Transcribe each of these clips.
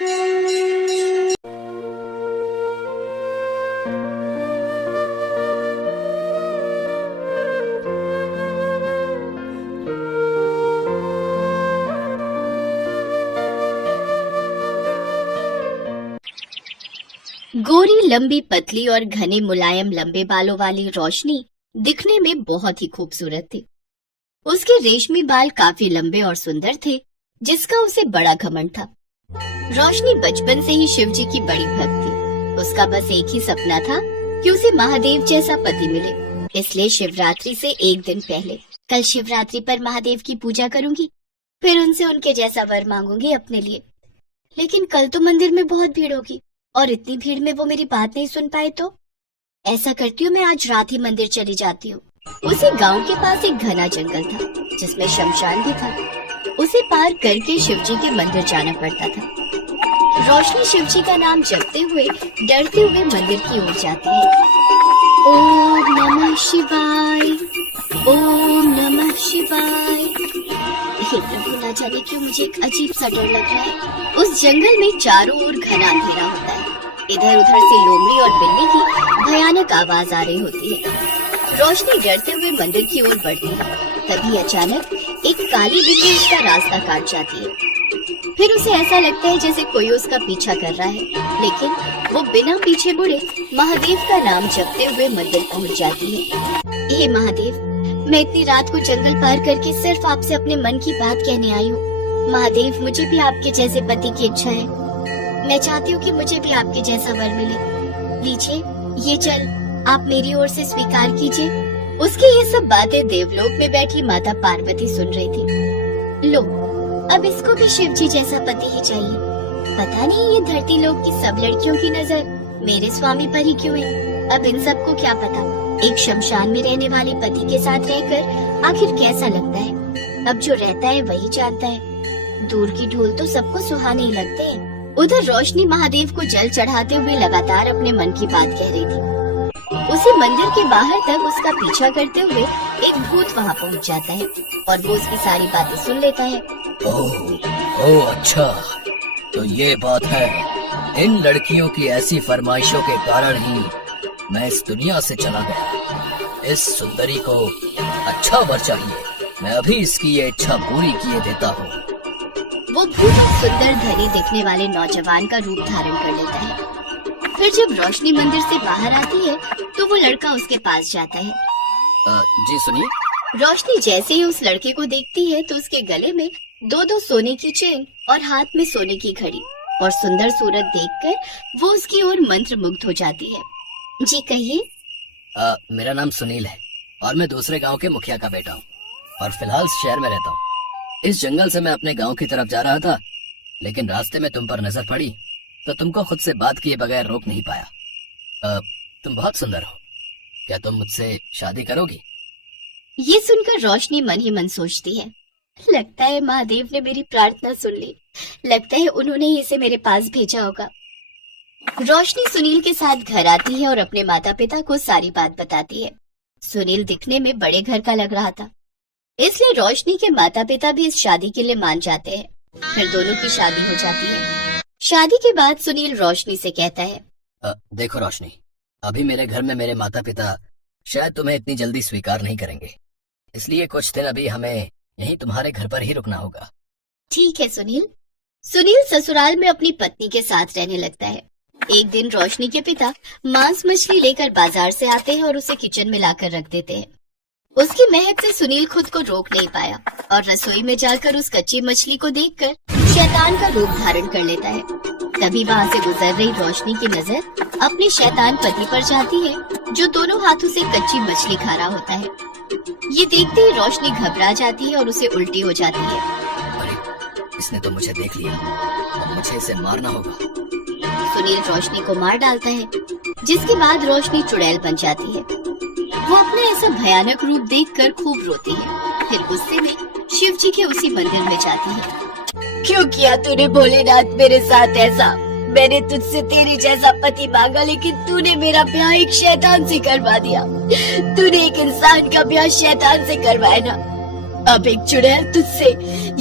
गोरी लंबी पतली और घने मुलायम लंबे बालों वाली रोशनी दिखने में बहुत ही खूबसूरत थी। उसके रेशमी बाल काफी लंबे और सुंदर थे, जिसका उसे बड़ा घमंड था। रोशनी बचपन से ही शिव जी की बड़ी भक्त थी। उसका बस एक ही सपना था कि उसे महादेव जैसा पति मिले। इसलिए शिवरात्रि से एक दिन पहले, कल शिवरात्रि पर महादेव की पूजा करूंगी, फिर उनसे उनके जैसा वर मांगूंगी अपने लिए। लेकिन कल तो मंदिर में बहुत भीड़ होगी और इतनी भीड़ में वो मेरी बात नहीं सुन पाए तो ऐसा करती हूँ, मैं आज रात ही मंदिर चली जाती हूँ। उसे गांव के पास एक घना जंगल था जिसमें शमशान भी था। उसे पार करके शिवजी के मंदिर जाना पड़ता था। रोशनी शिवजी का नाम जपते हुए डरते हुए मंदिर की ओर जाती है। ओम नमः शिवाय, ओम नमः शिवाय। हे प्रभु, ना जाने क्यों मुझे एक अजीब सा डर लग रहा है। उस जंगल में चारों ओर घना अंधेरा होता है। इधर उधर से लोमड़ी और बिल्ली की भयानक आवाज आ रही होती है। रोशनी डरते हुए मंदिर की ओर बढ़ती है। तभी अचानक एक काली बिल्ली उसका रास्ता काट जाती है। फिर उसे ऐसा लगता है जैसे कोई उसका पीछा कर रहा है, लेकिन वो बिना पीछे मुड़े महादेव का नाम जपते हुए मंदिर पहुंच जाती है। हे महादेव, मैं इतनी रात को जंगल पार करके सिर्फ आपसे अपने मन की बात कहने आई हूँ। महादेव, मुझे भी आपके जैसे पति की इच्छा है। मैं चाहती हूँ कि मुझे भी आपके जैसा वर मिले। लीजिए ये जल, आप मेरी ओर से स्वीकार कीजिए। उसकी ये सब बातें देवलोक में बैठी माता पार्वती सुन रही थी। लो, अब इसको भी शिव जी जैसा पति ही चाहिए। पता नहीं ये धरती लोक की सब लड़कियों की नजर मेरे स्वामी पर ही क्यों है। अब इन सबको क्या पता एक शमशान में रहने वाले पति के साथ रहकर आखिर कैसा लगता है। अब जो रहता है वही जानता है। दूर की ढोल तो सबको सुहाने ही लगते हैं। उधर रोशनी महादेव को जल चढ़ाते हुए लगातार अपने मन की बात कह रही थी। उसे मंदिर के बाहर तक उसका पीछा करते हुए एक भूत वहाँ पहुँच जाता है और वो उसकी सारी बातें सुन लेता है। ओह अच्छा, तो ये बात है। इन लड़कियों की ऐसी फरमाइशों के कारण ही मैं इस दुनिया से चला गया। इस सुंदरी को अच्छा वर चाहिए। मैं अभी इसकी ये इच्छा पूरी किए देता हूँ। वो भूत सुंदर धनी दिखने वाले नौजवान का रूप धारण कर लेता है। फिर जब रोशनी मंदिर से बाहर आती है तो वो लड़का उसके पास जाता है। जी सुनिए। रोशनी जैसे ही उस लड़के को देखती है तो उसके गले में दो सोने की चेन और हाथ में सोने की घड़ी और सुंदर सूरत देखकर वो उसकी ओर मंत्र मुग्ध हो जाती है। जी कहिए। मेरा नाम सुनील है और मैं दूसरे गांव के मुखिया का बेटा हूँ और फिलहाल शहर में रहता हूँ। इस जंगल से मैं अपने गांव की तरफ जा रहा था, लेकिन रास्ते में तुम पर नजर पड़ी तो तुमको खुद से बात किए बगैर रोक नहीं पाया। तुम बहुत सुंदर हो, क्या तुम मुझसे शादी करोगी? ये सुनकर रोशनी मन ही मन सोचती है, लगता है महादेव ने मेरी प्रार्थना सुन ली। लगता है उन्होंने ही इसे मेरे पास भेजा होगा। रोशनी सुनील के साथ घर आती है और अपने माता पिता को सारी बात बताती है। सुनील दिखने में बड़े घर का लग रहा था, इसलिए रोशनी के माता पिता भी इस शादी के लिए मान जाते हैं। फिर दोनों की शादी हो जाती है। शादी के बाद सुनील रोशनी से कहता है, देखो रोशनी, अभी मेरे घर में मेरे माता पिता शायद तुम्हें इतनी जल्दी स्वीकार नहीं करेंगे, इसलिए कुछ दिन अभी हमें यहीं तुम्हारे घर पर ही रुकना होगा। ठीक है सुनील। सुनील ससुराल में अपनी पत्नी के साथ रहने लगता है। एक दिन रोशनी के पिता मांस मछली लेकर बाजार से आते हैं और उसे किचन में लाकर रख देते हैं। उसकी महक से सुनील खुद को रोक नहीं पाया और रसोई में जाकर उस कच्ची मछली को देखकर शैतान का रूप धारण कर लेता है। तभी वहाँ से गुजर रही रोशनी की नजर अपने शैतान पति पर जाती है, जो दोनों हाथों से कच्ची मछली खा रहा होता है। ये देखते ही रोशनी घबरा जाती है और उसे उल्टी हो जाती है। अरे, इसने तो मुझे देख लिया, अब मुझे इसे मारना होगा। सुनील रोशनी को मार डालता है, जिसके बाद रोशनी चुड़ैल बन जाती है। वो अपना ऐसा भयानक रूप देखकर खूब रोती है। फिर गुस्से में शिव जी के उसी मंदिर में जाती है। क्यों किया तूने भोलेनाथ मेरे साथ ऐसा? मैंने तुझसे तेरे जैसा पति मांगा, लेकिन तूने मेरा ब्याह एक शैतान से करवा दिया। तूने एक इंसान का ब्याह शैतान से करवाया ना, अब एक चुड़ैल तुझसे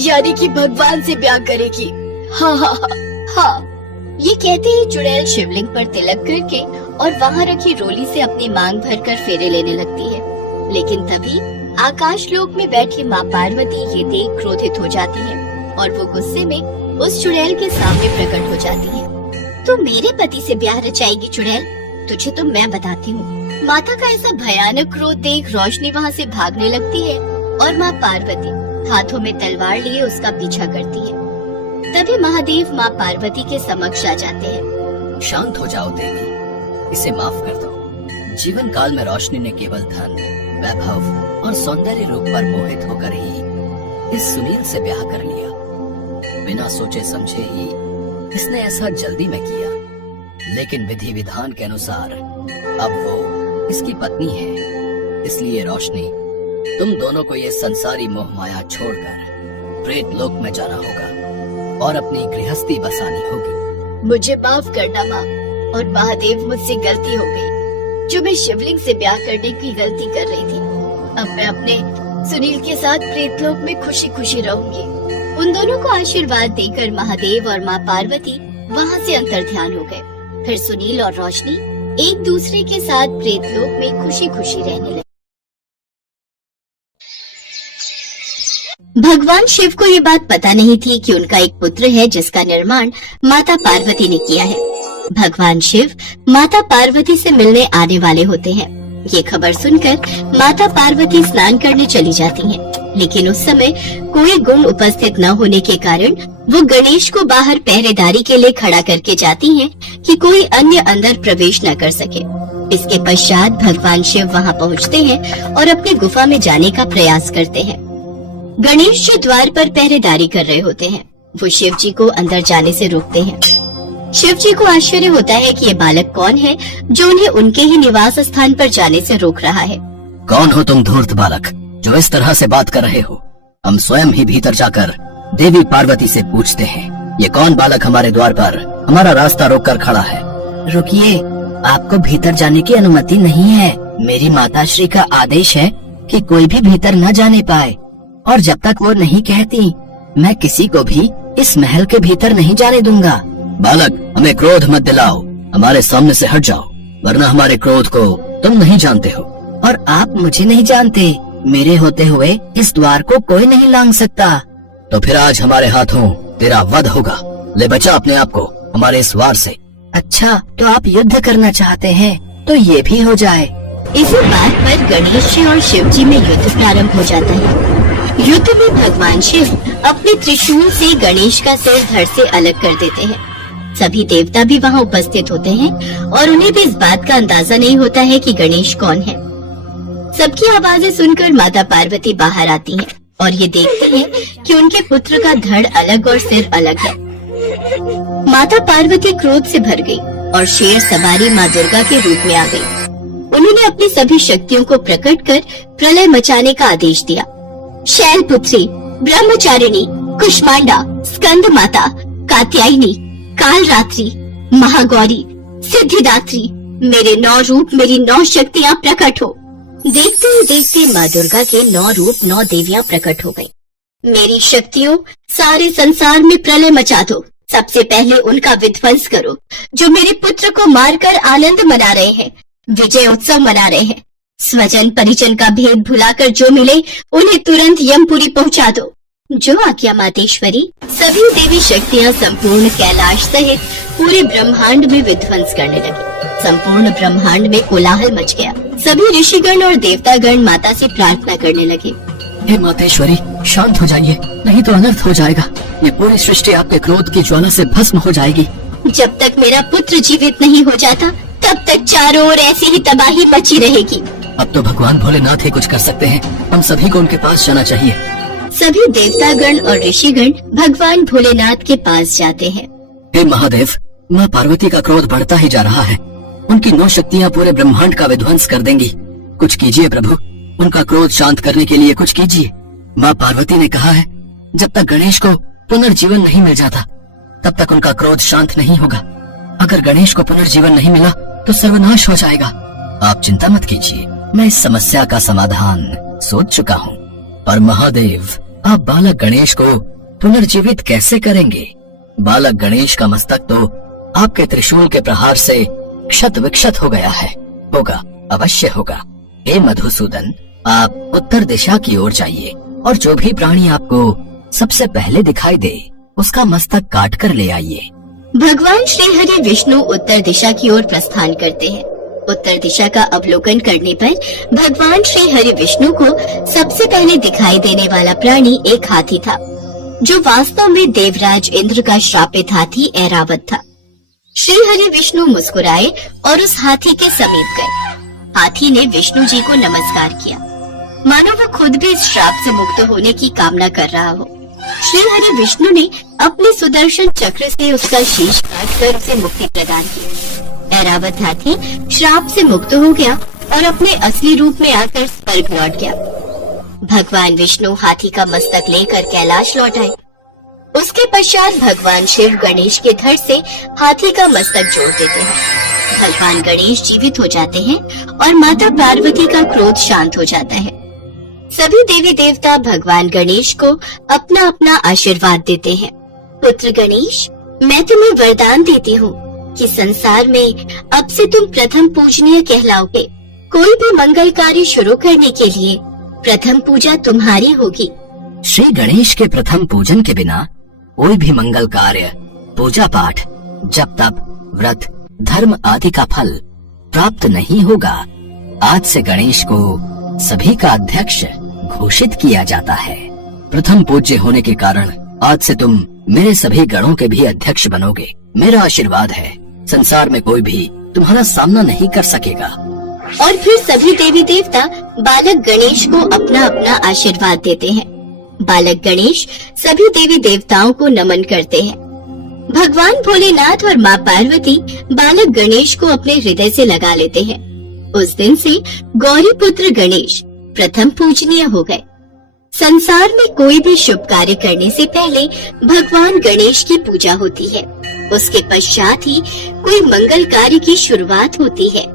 यानी कि भगवान से ब्याह करेगी। हाँ हाँ हाँ हाँ। ये कहते ही चुड़ैल शिवलिंग पर तिलक करके और वहाँ रखी रोली से अपनी मांग भरकर फेरे लेने लगती है। लेकिन तभी आकाश लोक में बैठी माँ पार्वती ये देख क्रोधित हो जाती है और वो गुस्से में उस चुड़ैल के सामने प्रकट हो जाती है। तू मेरे पति से ब्याह रचाएगी चुड़ैल, तुझे तो मैं बताती हूँ। माता का ऐसा भयानक क्रोध देख रोशनी वहाँ से भागने लगती है और माँ पार्वती हाथों में तलवार लिए उसका पीछा करती है। तभी महादेव माँ पार्वती के समक्ष आ जाते हैं। शांत हो जाओ देवी, इसे माफ कर दो। जीवन काल में रोशनी ने केवल धन, वैभव और सौंदर्य रूप पर मोहित होकर ही इस सुनील से ब्याह कर लिया। बिना सोचे समझे ही इसने ऐसा जल्दी में किया, लेकिन विधि विधान के अनुसार अब वो इसकी पत्नी है। इसलिए रोशनी, तुम दोनों को ये संसारी मोह माया छोड़कर प्रेत लोक में जाना होगा और अपनी गृहस्थी बसानी होगी। मुझे माफ करना माँ, और महादेव मुझसे गलती हो गई जो मैं शिवलिंग से ब्याह करने की गलती कर रही थी। अब मैं अपने सुनील के साथ प्रेतलोक में खुशी खुशी रहूंगी। उन दोनों को आशीर्वाद देकर महादेव और माँ पार्वती वहाँ से अंतर्ध्यान हो गए। फिर सुनील और रोशनी एक दूसरे के साथ प्रेतलोक में खुशी खुशी रहने लगे। भगवान शिव को ये बात पता नहीं थी कि उनका एक पुत्र है जिसका निर्माण माता पार्वती ने किया है। भगवान शिव माता पार्वती से मिलने आने वाले होते हैं। ये खबर सुनकर माता पार्वती स्नान करने चली जाती हैं, लेकिन उस समय कोई गुण उपस्थित न होने के कारण वो गणेश को बाहर पहरेदारी के लिए खड़ा करके जाती हैं कि कोई अन्य अंदर प्रवेश न कर सके। इसके पश्चात भगवान शिव वहाँ पहुँचते हैं और अपनी गुफा में जाने का प्रयास करते हैं। गणेश जो द्वार पर पहरेदारी कर रहे होते हैं, वो शिव जी को अंदर जाने से रोकते हैं। शिव जी को आश्चर्य होता है कि ये बालक कौन है जो उन्हें उनके ही निवास स्थान पर जाने से रोक रहा है। कौन हो तुम धूर्त बालक जो इस तरह से बात कर रहे हो? हम स्वयं ही भीतर जाकर देवी पार्वती से पूछते हैं, ये कौन बालक हमारे द्वार पर हमारा रास्ता रोक कर खड़ा है? रुकिए, आपको भीतर जाने की अनुमति नहीं है। मेरी माताश्री का आदेश है कि कोई भी भीतर न जाने पाए, और जब तक वो नहीं कहती मैं किसी को भी इस महल के भीतर नहीं जाने दूंगा। बालक, हमें क्रोध मत दिलाओ, हमारे सामने से हट जाओ, वरना हमारे क्रोध को तुम नहीं जानते हो। और आप मुझे नहीं जानते, मेरे होते हुए इस द्वार को कोई नहीं लांघ सकता। तो फिर आज हमारे हाथों तेरा वध होगा। ले बचा अपने आप को हमारे इस वार से। अच्छा, तो आप युद्ध करना चाहते हैं, तो ये भी हो जाए। इसी बात पर गणेश जी और शिव जी में युद्ध प्रारंभ हो जाता है। युद्ध में भगवान शिव अपने त्रिशूल से गणेश का सिर धड़ से अलग कर देते हैं। सभी देवता भी वहाँ उपस्थित होते हैं और उन्हें भी इस बात का अंदाजा नहीं होता है कि गणेश कौन है। सबकी आवाजें सुनकर माता पार्वती बाहर आती हैं और ये देखती हैं कि उनके पुत्र का धड़ अलग और सिर अलग है। माता पार्वती क्रोध से भर गई और शेर सवारी माँ दुर्गा के रूप में आ गई। उन्होंने अपनी सभी शक्तियों को प्रकट कर प्रलय मचाने का आदेश दिया। शैलपुत्री, ब्रह्मचारिणी, कुष्मांडा, स्कंद माता, कात्यायनी, कालरात्रि, महागौरी, सिद्धिदात्री, मेरे 9 रूप, मेरी 9 शक्तियाँ प्रकट हो। देखते ही देखते माँ दुर्गा के 9 रूप 9 देवियाँ प्रकट हो गयी। मेरी शक्तियों सारे संसार में प्रलय मचा दो। सबसे पहले उनका विध्वंस करो जो मेरे पुत्र को मारकर आनंद मना रहे हैं, विजय उत्सव मना रहे हैं। स्वजन परिजन का भेद भुलाकर जो मिले उन्हें तुरंत यमपुरी पहुंचा दो। जो आज्ञा मातेश्वरी। सभी देवी शक्तियाँ संपूर्ण कैलाश सहित पूरे ब्रह्मांड में विध्वंस करने लगी। संपूर्ण ब्रह्मांड में कोलाहल मच गया। सभी ऋषिगण और देवतागण माता से प्रार्थना करने लगे, हे मातेश्वरी, शांत हो जाइए, नहीं तो अनर्थ हो जाएगा। ये पूरी सृष्टि आपके क्रोध की ज्वाला से भस्म हो जाएगी। जब तक मेरा पुत्र जीवित नहीं हो जाता तब तक चारों ओर ऐसी ही तबाही मची रहेगी। अब तो भगवान भोलेनाथ ही कुछ कर सकते हैं, हम सभी को उनके पास जाना चाहिए। सभी देवतागण और ऋषिगण भगवान भोलेनाथ के पास जाते हैं। हे महादेव, माँ पार्वती का क्रोध बढ़ता ही जा रहा है। उनकी 9 शक्तियाँ पूरे ब्रह्मांड का विध्वंस कर देंगी। कुछ कीजिए प्रभु, उनका क्रोध शांत करने के लिए कुछ कीजिए। माँ पार्वती ने कहा है, जब तक गणेश को पुनर्जीवन नहीं मिल जाता तब तक उनका क्रोध शांत नहीं होगा। अगर गणेश को पुनर्जीवन नहीं मिला तो सर्वनाश हो जाएगा। आप चिंता मत कीजिए, मैं इस समस्या का समाधान सोच चुका हूँ। पर महादेव, आप बालक गणेश को पुनर्जीवित कैसे करेंगे? बालक गणेश का मस्तक तो आपके त्रिशूल के प्रहार से क्षत विक्षत हो गया है। होगा, अवश्य होगा। हे मधुसूदन, आप उत्तर दिशा की ओर जाइए और जो भी प्राणी आपको सबसे पहले दिखाई दे उसका मस्तक काट कर ले आइए। भगवान श्री हरि विष्णु उत्तर दिशा की ओर प्रस्थान करते हैं। उत्तर दिशा का अवलोकन करने पर भगवान श्री हरि विष्णु को सबसे पहले दिखाई देने वाला प्राणी एक हाथी था, जो वास्तव में देवराज इंद्र का श्रापित हाथी ऐरावत था। श्री हरि विष्णु मुस्कुराए और उस हाथी के समीप गए। हाथी ने विष्णु जी को नमस्कार किया, मानो वो खुद भी इस श्राप से मुक्त होने की कामना कर रहा हो। श्री हरि विष्णु ने अपने सुदर्शन चक्र से उसका शीश काटकर उसे मुक्ति प्रदान की। ऐरावत हाथी श्राप से मुक्त हो गया और अपने असली रूप में आकर स्वर्ग लौट गया। भगवान विष्णु हाथी का मस्तक लेकर कैलाश लौट आए। उसके पश्चात भगवान शिव गणेश के धड़ से हाथी का मस्तक जोड़ देते हैं। भगवान गणेश जीवित हो जाते हैं और माता पार्वती का क्रोध शांत हो जाता है। सभी देवी देवता भगवान गणेश को अपना अपना आशीर्वाद देते हैं। पुत्र गणेश, मैं तुम्हें वरदान देती हूँ कि संसार में अब से तुम प्रथम पूजनीय कहलाओगे। कोई भी मंगल कार्य शुरू करने के लिए प्रथम पूजा तुम्हारी होगी। श्री गणेश के प्रथम पूजन के बिना कोई भी मंगल कार्य, पूजा पाठ, जप तप, व्रत, धर्म आदि का फल प्राप्त नहीं होगा। आज से गणेश को सभी का अध्यक्ष घोषित किया जाता है। प्रथम पूज्य होने के कारण आज से तुम मेरे सभी गणों के भी अध्यक्ष बनोगे। मेरा आशीर्वाद है, संसार में कोई भी तुम्हारा सामना नहीं कर सकेगा। और फिर सभी देवी देवता बालक गणेश को अपना अपना आशीर्वाद देते हैं। बालक गणेश सभी देवी देवताओं को नमन करते हैं। भगवान भोलेनाथ और माँ पार्वती बालक गणेश को अपने हृदय से लगा लेते हैं। उस दिन से गौरी पुत्र गणेश प्रथम पूजनीय हो गए। संसार में कोई भी शुभ कार्य करने से पहले भगवान गणेश की पूजा होती है। उसके पश्चात ही कोई मंगल कार्य की शुरुआत होती है।